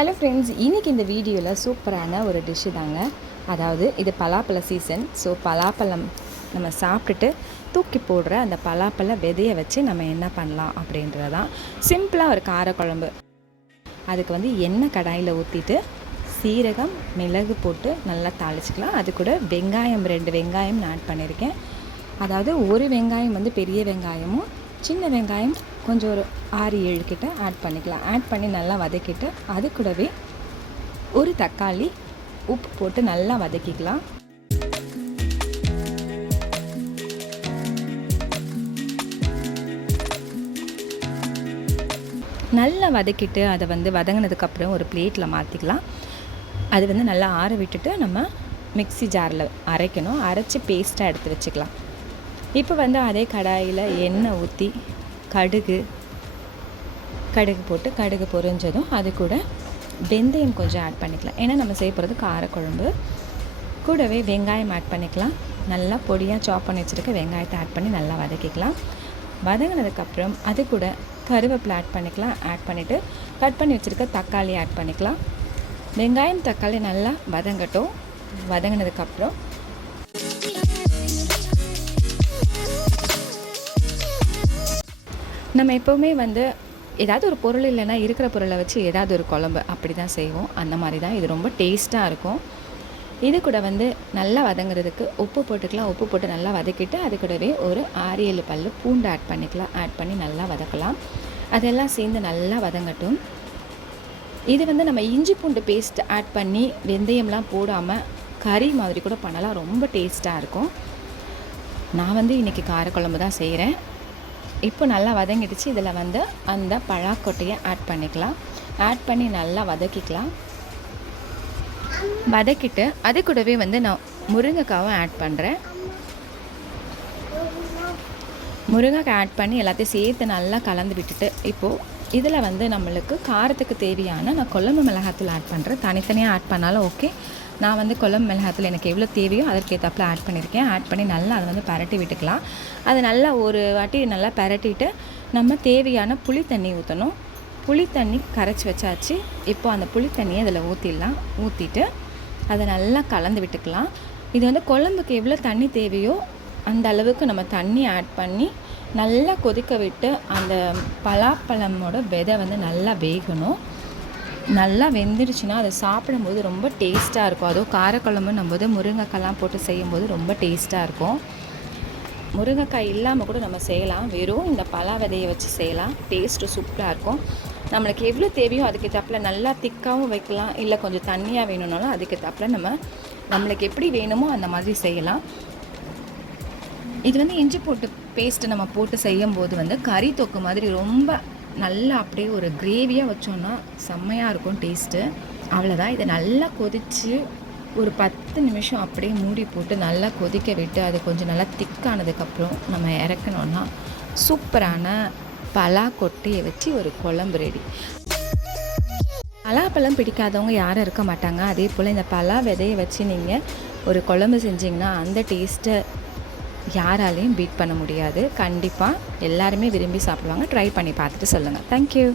Hello friends இன்றைக்கி இந்த வீடியோவில் சூப்பரான ஒரு டிஷ்ஷு தாங்க. அதாவது இது பலாப்பழ சீசன் ஸோ பலாப்பழம் நம்ம சாப்பிட்டுட்டு தூக்கி போடுற அந்த பலாப்பழ விதையை வச்சு நம்ம என்ன பண்ணலாம் அப்படின்றது தான் சிம்பிளாக ஒரு காரக்குழம்பு. அதுக்கு வந்து எண்ணெய் கடாயில் ஊற்றிட்டு சீரகம் மிளகு போட்டு நல்லா தாளிச்சிக்கலாம். அது கூட வெங்காயம் ரெண்டு வெங்காயம் நான் ஆட் பண்ணியிருக்கேன். அதாவது ஒரு வெங்காயம் வந்து பெரிய வெங்காயமும் சின்ன வெங்காயம் கொஞ்சம் ஒரு ஆறு ஏழு கிட்ட ஆட் பண்ணிக்கலாம். ஆட் பண்ணி நல்லா வதக்கிட்டு அது கூடவே ஒரு தக்காளி உப்பு போட்டு நல்லா வதக்கிக்கலாம். நல்லா வதக்கிட்டு அதை வந்து வதங்கினதுக்கப்புறம் ஒரு பிளேட்டில் மாற்றிக்கலாம் அது வந்து நல்லா ஆற விட்டுட்டு நம்ம மிக்சி ஜாரில் அரைக்கணும். அரைச்சி பேஸ்ட்டாக எடுத்து வச்சுக்கலாம். இப்போ வந்து அதே கடாயில் எண்ணெய் ஊற்றி கடுகு கடுகு போட்டு கடுகு பொரிஞ்சதும் அது கூட வெந்தயம் கொஞ்சம் ஆட் பண்ணிக்கலாம். ஏன்னா நம்ம செய்ய போகிறது காரக்குழம்பு. கூடவே வெங்காயம் ஆட் பண்ணிக்கலாம். நல்லா பொடியாக சாப் பண்ணி வச்சுருக்க வெங்காயத்தை ஆட் பண்ணி நல்லா வதக்கிக்கலாம். வதங்கினதுக்கப்புறம் அது கூட கருவேப்பிலை ஆட் பண்ணிக்கலாம். ஆட் பண்ணிவிட்டு கட் பண்ணி வச்சுருக்க தக்காளி ஆட் பண்ணிக்கலாம். வெங்காயம் தக்காளி நல்லா வதங்கட்டும். வதங்கினதுக்கப்புறம் நம்ம எப்போவுமே வந்து ஏதாவது ஒரு பொருள் இல்லைன்னா இருக்கிற பொருளை வச்சு ஏதாவது ஒரு குழம்பு அப்படி தான் செய்வோம். அந்த மாதிரி தான் இது ரொம்ப டேஸ்ட்டாக இருக்கும். இது கூட வந்து நல்லா வதங்குறதுக்கு உப்பு போட்டுக்கலாம். உப்பு போட்டு நல்லா வதக்கிட்டு அது கூடவே ஒரு ஆறு ஏழு பல் பூண்டு ஆட் பண்ணிக்கலாம். ஆட் பண்ணி நல்லா வதக்கலாம். அதெல்லாம் சேர்ந்து நல்லா வதங்கட்டும். இது வந்து நம்ம இஞ்சி பூண்டு பேஸ்ட் ஆட் பண்ணி வெந்தயம்லாம் போடாமல் கறி மாதிரி கூட பண்ணலாம். ரொம்ப டேஸ்ட்டாக இருக்கும். நான் வந்து இன்றைக்கி காரக்குழம்பு தான் செய்கிறேன் இப்போ நல்லா வதங்கிடுச்சு. இதில் வந்து அந்த பழாக்கொட்டையை ஆட் பண்ணிக்கலாம். ஆட் பண்ணி நல்லா வதக்கிக்கலாம். வதக்கிட்டு அது கூடவே வந்து நான் முருங்கைக்காவும் ஆட் பண்ணுறேன் முருங்கைக்காய் ஆட் பண்ணி எல்லாத்தையும் சேர்த்து நல்லா கலந்து விட்டுட்டு இப்போது இதில் வந்து நம்மளுக்கு காரத்துக்கு தேவையான நான் கொழம்பு மிளகாத்தூள் ஆட் பண்ணுறேன் தனித்தனியாக ஆட் பண்ணாலும் ஓகே நான் வந்து குழம்பு மிளகாத்தில் எனக்கு எவ்வளோ தேவையோ அதற்கேற்றாப்பில் ஆட் பண்ணியிருக்கேன். ஆட் பண்ணி நல்லா அதை வந்து பரட்டி விட்டுக்கலாம். அது நல்லா ஒரு வாட்டி நல்லா பரட்டிட்டு நம்ம தேவையான புளி தண்ணி ஊற்றணும் புளி தண்ணி கரைச்சி வச்சாச்சு. இப்போ அந்த புளி தண்ணியை அதில் ஊற்றிடலாம் ஊற்றிட்டு அதை நல்லா கலந்து விட்டுக்கலாம். இது வந்து குழம்புக்கு எவ்வளோ தண்ணி தேவையோ அந்த அளவுக்கு நம்ம தண்ணி ஆட் பண்ணி நல்லா கொதிக்க விட்டு அந்த பலாப்பழமோட விதை வந்து நல்லா வேகணும். நல்லா வெந்துடுச்சுன்னா அதை சாப்பிடும்போது ரொம்ப டேஸ்ட்டாக இருக்கும். அதுவும் காரக்குழம்புன்னும் போது முருங்கைக்காய்லாம் போட்டு செய்யும்போது ரொம்ப டேஸ்ட்டாக இருக்கும். முருங்கைக்காய் இல்லாமல் கூட நம்ம செய்யலாம். வெறும் இந்த பலா விதையை வச்சு செய்யலாம். டேஸ்ட்டு சூப்பராக இருக்கும். நம்மளுக்கு எவ்வளோ தேவையோ அதுக்கு தப்பில் நல்லா திக்காகவும் வைக்கலாம். இல்லை கொஞ்சம் தண்ணியாக வேணும்னாலும் அதுக்கு தப்பில் நம்ம நம்மளுக்கு எப்படி வேணுமோ அந்த மாதிரி செய்யலாம். இது வந்து இஞ்சி போட்டு பேஸ்ட்டு நம்ம போட்டு செய்யும் போது வந்து கறி தொக்கு மாதிரி ரொம்ப நல்லா அப்படியே ஒரு கிரேவியாக வச்சோன்னா செம்மையாக இருக்கும் டேஸ்ட்டு அவ்வளோதான் இதை நல்லா கொதித்து ஒரு பத்து நிமிஷம் அப்படியே மூடி போட்டு நல்லா கொதிக்க விட்டு அது கொஞ்சம் நல்லா திக்கானதுக்கப்புறம் நம்ம இறக்கணுன்னா சூப்பரான பலா கொட்டையை வச்சு ஒரு குழம்பு ரெடி பலாப்பழம் பிடிக்காதவங்க யாரும் இருக்க மாட்டாங்க. அதே போல் இந்த பலா விதையை வச்சு நீங்கள் ஒரு குழம்பு செஞ்சிங்கன்னா அந்த டேஸ்ட்டை யாராலையும் பீட் பண்ண முடியாது. கண்டிப்பாக எல்லாருமே விரும்பி சாப்பிடுவாங்க. ட்ரை பண்ணி பார்த்துட்டு சொல்லுங்கள் தேங்க்யூ